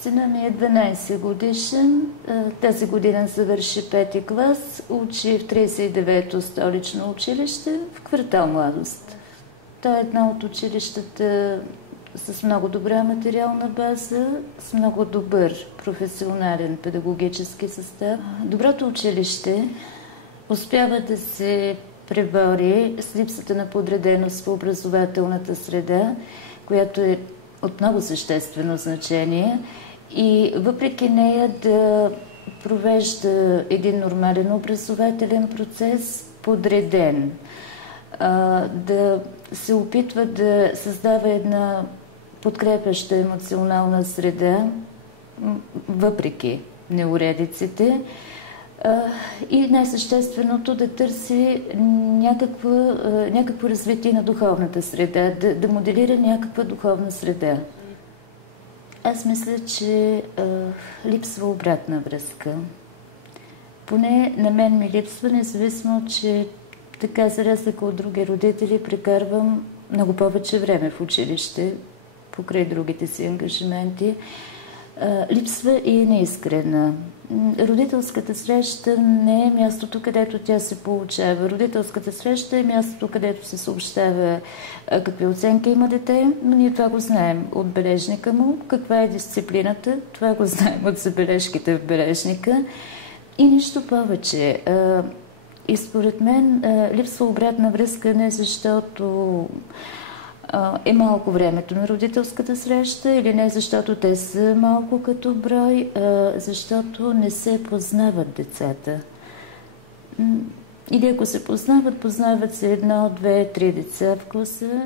Сина ми е 12 годишен. Тази година завърши 5-ти клас. Учи в 39-то столично училище в квартал Младост. Това е една от училищата с много добра материална база, с много добър професионален педагогически състав. Доброто училище успява да се пребори с липсата на подреденост в образователната среда, която е от много съществено значение, и въпреки нея да провежда един нормален образователен процес, подреден, да се опитва да създава една подкрепяща емоционална среда, въпреки неуредиците, и най-същественото да търси някакво развитие на духовната среда, да моделира някаква духовна среда. Аз мисля, че липсва обратна връзка. Поне на мен ми липсва, независимо, че така, за разлика от други родители, прекарвам много повече време в училище, покрай другите си ангажименти. Липсва и е неискрена. Родителската среща не е мястото, където тя се получава. Родителската среща е мястото, където се съобщава какви оценки има дете, но ние това го знаем от бележника му. Каква е дисциплината, това го знаем от забележките в бележника. И нищо повече. И според мен липсва обратна връзка не защото е малко времето на родителската среща или не защото те са малко като брой, защото не се познават децата. Или ако се познават, познават се 1, 2, 3 деца в класа.